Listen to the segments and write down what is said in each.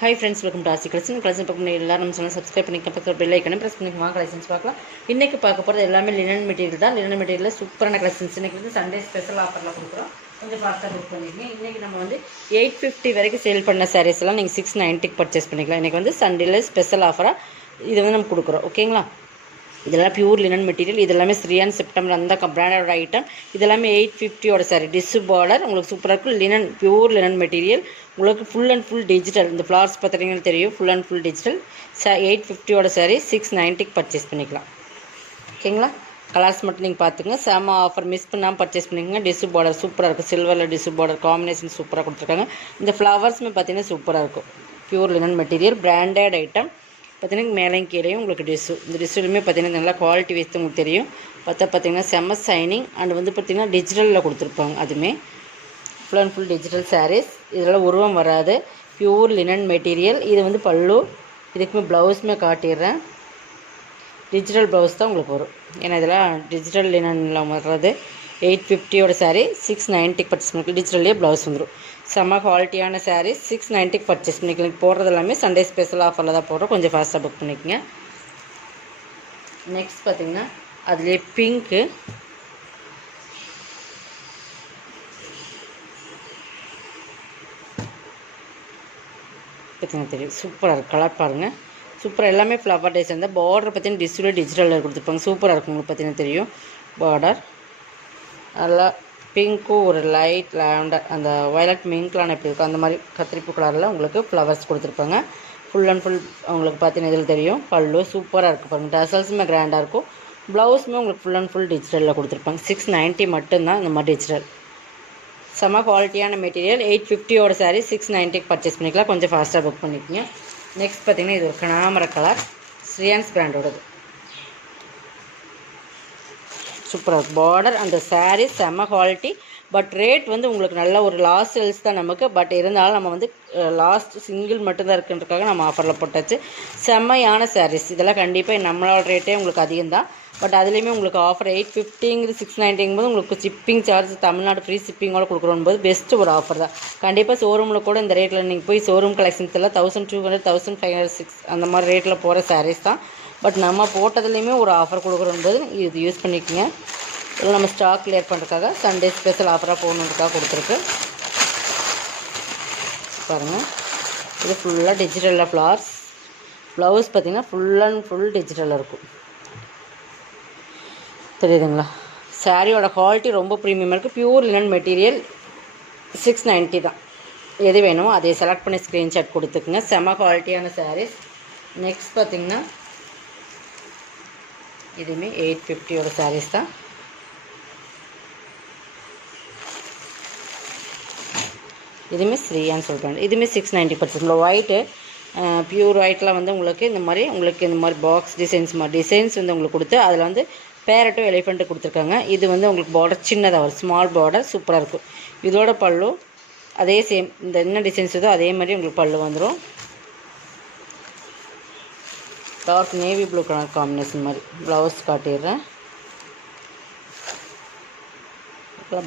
Hi friends, welcome to Asi Collection. Collection பக்கம் எல்லாரும் நம்ம சேனல் சப்ஸ்கிரைப் பண்ணிக்க பக்கத்துல பெல் ஐகானை பிரஸ் பண்ணி வாங்க கலெக்ஷன்ஸ் பார்க்கலாம். இன்னைக்கு பார்க்க போறது எல்லாமே லினன் மெட்டீரியல் தான். லினன் மெட்டீரியல்ல சூப்பரான கலெக்ஷன்ஸ். இன்னைக்கு வந்து சண்டே ஸ்பெஷல் ஆஃபர்ல கொடுக்குறோம். கொஞ்சம் ஃபாஸ்ட்டாக புக் பண்ணிக்கங்க. இன்னைக்கு நம்ம வந்து 850 வரைக்கும் சேல் பண்ண சாரீஸ் எல்லாம் நீங்கள் 690க்கு பர்ச்சேஸ் பண்ணிக்கலாம். இன்னைக்கு வந்து சண்டேல ஸ்பெஷல் ஆஃபராக இதை வந்து நம்ம கொடுக்குறோம். ஓகேங்களா? இதெல்லாம் பியூர் லினன் மெட்டீரியல். இதெல்லாமே ஸ்ரீயான் செப்டம்பர் அந்த பிராண்டோட ஐட்டம். இதெல்லாமே 850 சாரி. டிஸ்ஸு பார்டர் உங்களுக்கு சூப்பராக இருக்கும். லினன் பியூர் லினன் மெட்டீரியல் உங்களுக்கு ஃபுல் அண்ட் ஃபுல் டிஜிட்டல். இந்த ஃப்ளார்ஸ் பார்த்துட்டிங்கன்னா தெரியும். Full and full digital 850 sari 690க்கு பர்ச்சேஸ் பண்ணிக்கலாம். ஓகேங்களா? கலர்ஸ் மட்டும் நீங்கள் பார்த்துங்க. செம ஆஃபர் மிஸ் பண்ணாமல் பர்ச்சேஸ் பண்ணிக்கோங்க. டிஸ்ஸு பார்டர் சூப்பராக இருக்குது. சில்வரில் டிஸ்ஸு பார்டர் காம்பினேஷன் சூப்பராக கொடுத்துருக்காங்க. இந்த ஃப்ளவர்ஸுமே பார்த்தீங்கன்னா சூப்பராக இருக்கும். Pure linen material branded item. பார்த்தீங்கன்னா மேலேயும் கீழேயும் உங்களுக்கு டிஷ்ஷு. இந்த டிஷ்ஷுலையுமே பார்த்தீங்கன்னா நல்லா குவாலிட்டி வைத்து உங்களுக்கு தெரியும். பார்த்தீங்கன்னா செம்ம சைனிங் அண்ட் வந்து பார்த்தீங்கன்னா டிஜிட்டலில் கொடுத்துருப்பாங்க. அதுவுமே full and full digital sarees. இதெல்லாம் உருவம் வராது. Pure linen material. இது வந்து பல்லு. இதுக்குமே ப்ளவுஸுமே காட்டிடுறேன். டிஜிட்டல் ப்ளவுஸ் தான் உங்களுக்கு வரும். ஏன்னா இதெல்லாம் டிஜிட்டல் லினனில் வர்றது. 850 சாரீ 690க்கு பர்ச்சேஸ் பண்ணிக்கலாம். டிஜிட்டல்லே ப்ளவுஸ் வந்துடும். செம்ம குவாலிட்டியான சாரீஸ் 690க்கு பர்ச்சேஸ் பண்ணிக்கலாம். போடுறது எல்லாமே சண்டே ஸ்பெஷல் ஆஃபரில் தான் போடுறோம். கொஞ்சம் ஃபாஸ்ட்டாக புக் பண்ணிக்கங்க. நெக்ஸ்ட் பார்த்தீங்கன்னா அதுலேயே பிங்க்கு பார்த்தீங்கன்னா தெரியும். சூப்பராக இருக்குது. கலர் பாருங்கள். சூப்பராக எல்லாமே ஃப்ளவர் டிசைன் தான். பார்டர் பார்த்தீங்கன்னா டிஜிட்டலில் கொடுத்துருப்பாங்க. சூப்பராக இருக்கும். உங்களுக்கு பார்த்தீங்கன்னா தெரியும். பார்டர் நல்லா பிங்க்கும் ஒரு லைட் லேவண்டர் அந்த வயலட் மிங்க்லாம் எப்படி இருக்கும் அந்த மாதிரி கத்திரிப்பு கலரில் உங்களுக்கு ஃப்ளவர்ஸ் கொடுத்துருப்பாங்க. ஃபுல் அண்ட் ஃபுல் உங்களுக்கு பார்த்தீங்கன்னா இதில் தெரியும். பல்லு சூப்பராக இருக்குது பாருங்கள். டசல்ஸுமே கிராண்டாக இருக்கும். ப்ளவுஸுமே உங்களுக்கு ஃபுல் அண்ட் ஃபுல் டிஜிட்டலில் கொடுத்துருப்பாங்க. 690 மட்டும்தான் இந்த மாதிரி டிஜிட்டல். செம்ம குவாலிட்டியான மெட்டீரியல். 850 சாரீ 690க்கு பர்ச்சேஸ் பண்ணிக்கலாம். கொஞ்சம் ஃபாஸ்ட்டாக புக் பண்ணிக்கோங்க. நெக்ஸ்ட் பார்த்தீங்கன்னா இது ஒரு கனாமர கலர் ஸ்ரீயான்ஸ் பிராண்டோடது. சூப்பராக இருக்கும். பார்டர் அந்த சாரீ செம்ம குவாலிட்டி. பட் ரேட் வந்து உங்களுக்கு நல்ல ஒரு லாஸ்ட் சேல்ஸ் தான் நமக்கு. பட் இருந்தாலும் நம்ம வந்து லாஸ்ட் சிங்கிள் மட்டும்தான் இருக்குன்றதுக்காக நம்ம ஆஃபரில் போட்டாச்சு. செம்மையான சாரீஸ். இதெல்லாம் கண்டிப்பாக நம்மளோட ரேட்டே உங்களுக்கு அதிகம் தான். பட் அதுலேயுமே உங்களுக்கு ஆஃபர் 850 690 போது உங்களுக்கு ஷிப்பிங் சார்ஜ் தமிழ்நாடு ஃப்ரீ ஷிப்பிங்கோடு கொடுக்குறோம் போது பெஸ்ட்டு ஒரு ஆஃபர் தான். கண்டிப்பாக ஷோரூமில் கூட இந்த ரேட்டில் நீங்கள் போய் ஷோரூம் கலெக்ஷன்ஸ் எல்லாம் 1200 1500 6 அந்த மாதிரி ரேட்டில் போகிற சாரீஸ் தான். பட் நம்ம போட்டதுலேயுமே ஒரு ஆஃபர் கொடுக்குறோம் போது இது யூஸ் பண்ணிக்கோங்க. இதில் நம்ம ஸ்டாக் கிளியர் பண்ணுறதுக்காக சண்டே ஸ்பெஷல் ஆஃபராக போகணுன்றதுக்காக கொடுத்துருக்கு. பாருங்கள். இது ஃபுல்லாக டிஜிட்டலில் ஃப்ளார்ஸ். ப்ளவுஸ் பார்த்திங்கன்னா ஃபுல் அண்ட் ஃபுல் டிஜிட்டலில் இருக்கும். தெரியுதுங்களா? சாரியோட குவாலிட்டி ரொம்ப ப்ரீமியமாக இருக்குது. பியூர் லினன் மெட்டீரியல் 690 தான். எது வேணுமோ அதை செலக்ட் பண்ணி ஸ்க்ரீன்ஷாட் கொடுத்துக்குங்க. செம்ம குவாலிட்டியான சாரீஸ். நெக்ஸ்ட் பார்த்திங்கன்னா இதுவுமே 850 சாரீஸ் தான். இதுவுமே ஸ்ரீயான்னு சொல்கிறாங்க. இதுவுமே 690 பர்சன்ட். ஒயிட்டு பியூர் ஒயிட்டில் வந்து உங்களுக்கு இந்த மாதிரி பாக்ஸ் டிசைன்ஸ் வந்து உங்களுக்கு கொடுத்து அதில் வந்து பேரட்டும் எலிஃபெண்ட்டு கொடுத்துருக்காங்க. இது வந்து உங்களுக்கு பார்டர் சின்னதாக வரும். ஸ்மால் பார்டர் சூப்பராக இருக்கும். இதோட பல்லு அதே சேம். இந்த என்ன டிசைன்ஸ் இதோ அதே மாதிரி உங்களுக்கு பல்லு வந்துடும். Dark navy blue colour combination மாதிரி. ப்ளவுஸ் காட்டிடுறேன்.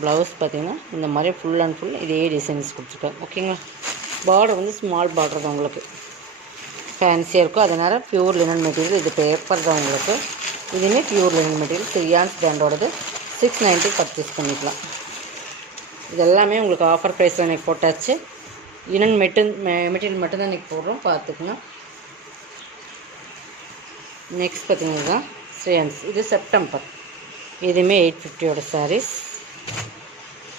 ப்ளவுஸ் பார்த்திங்கன்னா இந்த மாதிரி ஃபுல் அண்ட் ஃபுல் இதே டிசைன்ஸ் கொடுத்துருக்காங்க. ஓகேங்களா? பார்டர் வந்து ஸ்மால் பார்டர் தான் உங்களுக்கு ஃபேன்சியாக இருக்கும். அதனால் பியூர் லினன் மெட்டீரியல். இது பேப்பர் தான் உங்களுக்கு. இதுவுமே pure linen material Shriyans பிராண்டோடது. 690 purchase பண்ணிக்கலாம். இது எல்லாமே உங்களுக்கு ஆஃபர் ப்ரைஸில் இன்றைக்கி போட்டாச்சு. லினன் மெட்டீரியல் மட்டும்தான் இன்றைக்கி போடுறோம். பார்த்துக்குங்க. நெக்ஸ்ட் பார்த்தீங்கன்னா ஸ்ரீயான்ஸ். இது செப்டம்பர். இதுவுமே 850 சாரீஸ்.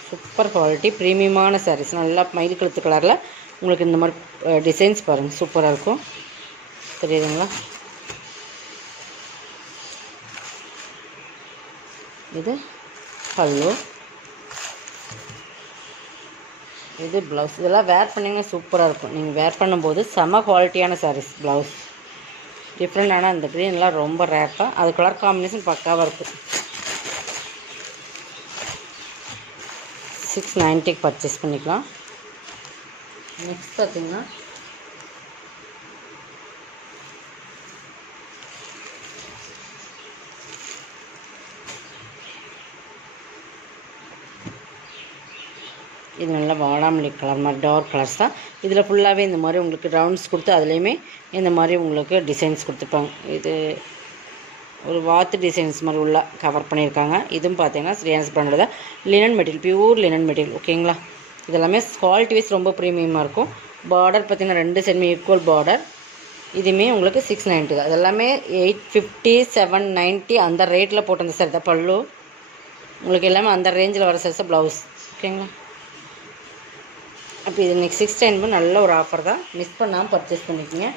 சூப்பர் குவாலிட்டி ப்ரீமியமான சாரீஸ். நல்லா மயில் கழுத்து கலரில் உங்களுக்கு இந்த மாதிரி டிசைன்ஸ் பாருங்கள். சூப்பராக இருக்கும். தெரியுதுங்களா? இது பல்லு. இது ப்ளவுஸ். இதெல்லாம் வேர் பண்ணிங்கன்னா சூப்பராக இருக்கும். நீங்கள் வேர் பண்ணும்போது செம்ம குவாலிட்டியான சாரீஸ். ப்ளவுஸ் டிஃப்ரெண்டான அந்த க்ரீன்லாம் ரொம்ப ரேப்பாக அது கலர் காம்பினேஷன் பக்காவாக இருக்கும். 690க்கு பர்ச்சேஸ் பண்ணிக்கலாம். நெக்ஸ்ட் பார்த்திங்கன்னா இது நல்லா வாடாமல்லி கலர் மாதிரி டார்க் கலர்ஸ் தான். இதில் ஃபுல்லாகவே இந்த மாதிரி உங்களுக்கு ரவுண்ட்ஸ் கொடுத்து அதுலேயுமே இந்த மாதிரி உங்களுக்கு டிசைன்ஸ் கொடுத்துருப்பாங்க. இது ஒரு வாத்து டிசைன்ஸ் மாதிரி உள்ள கவர் பண்ணியிருக்காங்க. இதுவும் பார்த்தீங்கன்னா ஸ்ரீயான்ஸ் பிராண்டோட linen material, pure linen material. ஓகேங்களா, இதெல்லாமே குவாலிட்டி வைஸ் ரொம்ப ப்ரீமியமாக இருக்கும். பார்டர் பார்த்திங்கன்னா 2 சைடுமே ஈக்குவல் பார்டர். இதுவுமே உங்களுக்கு 690 தான். இதெல்லாமே 850, 790 அந்த ரேட்டில் போட்டு சார் தான் பல்லு. உங்களுக்கு எல்லாமே அந்த ரேஞ்சில் வர சார் ப்ளவுஸ். ஓகேங்களா, அப்போ இது இன்றைக்கி 610 நல்ல ஒரு ஆஃபர் தான், மிஸ் பண்ணாமல் பர்ச்சேஸ் பண்ணிக்கோங்க.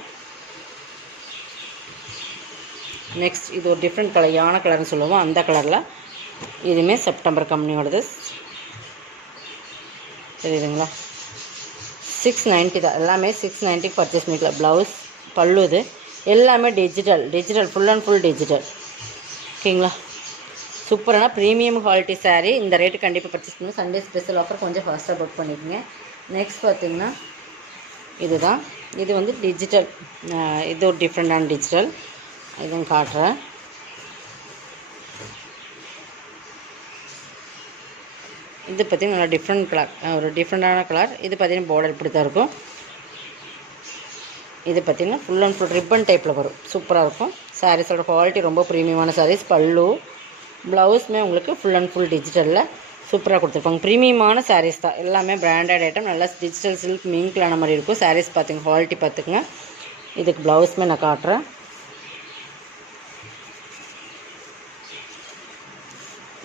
நெக்ஸ்ட் இது ஒரு டிஃப்ரெண்ட் கலர், யானை கலர்னு சொல்லுவோம், அந்த கலரில் இதுவுமே செப்டம்பர் கம்பெனியோடது. தெரியுதுங்களா, 690 தான். எல்லாமே 690 பர்ச்சேஸ் பண்ணிக்கலாம். ப்ளவுஸ், பல்லு, இது எல்லாமே digital full and full digital. ஓகேங்களா, சூப்பரான ப்ரீமியம் குவாலிட்டி சாரீ. இந்த ரேட்டு கண்டிப்பாக பர்ச்சேஸ் பண்ணுங்கள். சண்டே ஸ்பெஷல் ஆஃபர், கொஞ்சம் ஃபாஸ்ட்டாக புக் பண்ணிக்கோங்க. நெக்ஸ்ட் பார்த்திங்கன்னா இதுதான். இது வந்து டிஜிட்டல், இது ஒரு டிஃப்ரெண்டான டிஜிட்டல். இதுவும் காட்டுறேன். இது பார்த்திங்கன்னா நல்லா டிஃப்ரெண்ட் கலர், ஒரு டிஃப்ரெண்டான கலர். இது பார்த்திங்கன்னா பார்டர் இப்படி தான் இருக்கும். இது பார்த்திங்கன்னா ஃபுல் அண்ட் ஃபுல் ரிப்பன் டைப்பில் வரும், சூப்பராக இருக்கும். சாரீஸோட குவாலிட்டி ரொம்ப ப்ரீமியமான சாரீஸ். பல்லு, ப்ளவுஸுமே உங்களுக்கு ஃபுல் அண்ட் ஃபுல் டிஜிட்டலில் சூப்பராக கொடுத்துருப்பாங்க. ப்ரீமியமான சாரீஸ் தான், எல்லாமே பிராண்டட் ஐட்டம். நல்லா டிஜிட்டல் சில்க் மிங்க்லான மாதிரி இருக்கும். சாரீஸ் பார்த்துங்க, குவாலிட்டி பார்த்துக்குங்க. இதுக்கு ப்ளவுஸுமே நான் காட்டுறேன்.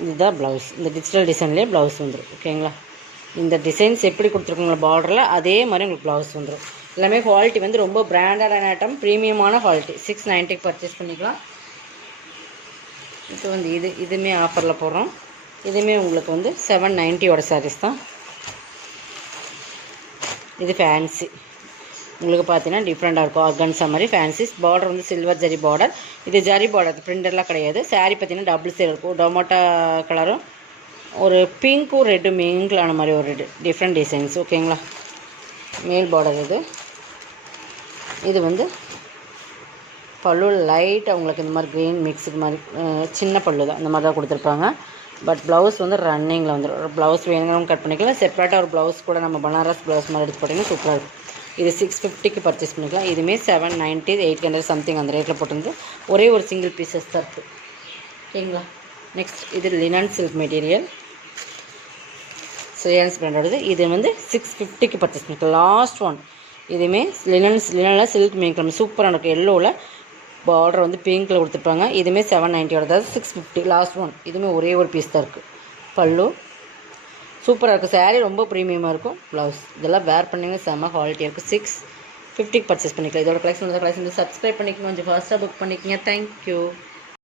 இதுதான் ப்ளவுஸ். இந்த டிஜிட்டல் டிசைன்லேயே ப்ளவுஸ் வந்துடும். ஓகேங்களா, இந்த டிசைன்ஸ் எப்படி கொடுத்துருக்குங்களா பார்டரில், அதே மாதிரி உங்களுக்கு ப்ளவுஸ் வந்துடும். எல்லாமே குவாலிட்டி வந்து ரொம்ப பிராண்டடான ஐட்டம், ப்ரீமியமான குவாலிட்டி. 690 பர்ச்சேஸ் பண்ணிக்கலாம். இப்போ வந்து இதுவுமே ஆஃபரில் போடுறோம். இதுவுமே உங்களுக்கு வந்து 790 சாரீஸ் தான். இது ஃபேன்சி, உங்களுக்கு பார்த்தீங்கன்னா டிஃப்ரெண்ட்டாக இருக்கும். ஆர்கன்ஸா மாதிரி ஃபேன்சி. பார்டர் வந்து சில்வர் ஜரி பார்டர். இது ஜரி பார்டர், பிரிண்டர்லாம் கிடையாது. சாரீ பார்த்தீங்கன்னா டபுள் சைடு இருக்கும். டொமேட்டோ கலரும் ஒரு பிங்க்கும் ரெட்டும் மிங்கிளான மாதிரி ஒரு டிஃப்ரெண்ட் டிசைன்ஸ். ஓகேங்களா, மேல் பார்டர். இது வந்து பல்லு லைட்டாக உங்களுக்கு இந்த மாதிரி க்ரீன் மிக்ஸுக்கு மாதிரி சின்ன பல்லு தான், இந்த மாதிரி தான் கொடுத்துருப்பாங்க. பட் ப்ளவுஸ் வந்து ரன்னிங்கில் வந்துடும். ஒரு ப்ளவுஸ் வேணுங்கிறவங்க கட் பண்ணிக்கலாம். செப்பரேட்டாக ஒரு ப்ளவுஸ் கூட நம்ம பனாரஸ் ப்ளவுஸ் மாதிரி எடுத்து போட்டிங்கன்னா சூப்பராக இருக்கும். இது 650 பர்ச்சேஸ் பண்ணிக்கலாம். இதுவுமே 790, 800 சம்திங் அந்த ரேட்டில் போட்டிருந்து. ஒரே ஒரு சிங்கிள் பீசஸ் தான் இருக்குது. ஓகேங்களா, நெக்ஸ்ட் இது லினன் சில்க் மெட்டீரியல், ஸ்ரீயான்ஸ் பிராண்டோடது. இது வந்து 650 பர்ச்சேஸ் பண்ணிக்கலாம். லாஸ்ட் ஒன், இதுவுமே லினனில் சில்க் மேக்கப் சூப்பராக இருக்கும். எல்லோவில் பார்டர் வந்து பிங்க்கில் கொடுத்துருப்பாங்க. இதுவுமே 790, அதாவது 650 லாஸ்ட் ஒன். இதுவுமே ஒரே ஒரு பீஸ் தான் இருக்குது. பல்லு சூப்பராக இருக்குது. சாரீ ரொம்ப ப்ரீமியமாக இருக்கும். ப்ளவுஸ் இதெல்லாம் வேர் பண்ணிங்கன்னா செம்ம குவாலிட்டியாக இருக்கும். 650 பர்ச்சேஸ் பண்ணிக்கலாம். இதோட கலெக்ஷன் சப்ஸ்கிரைப் பண்ணிக்கணும், கொஞ்சம் ஃபாஸ்ட்டாக புக் பண்ணிக்கோங்க. தேங்க்யூ.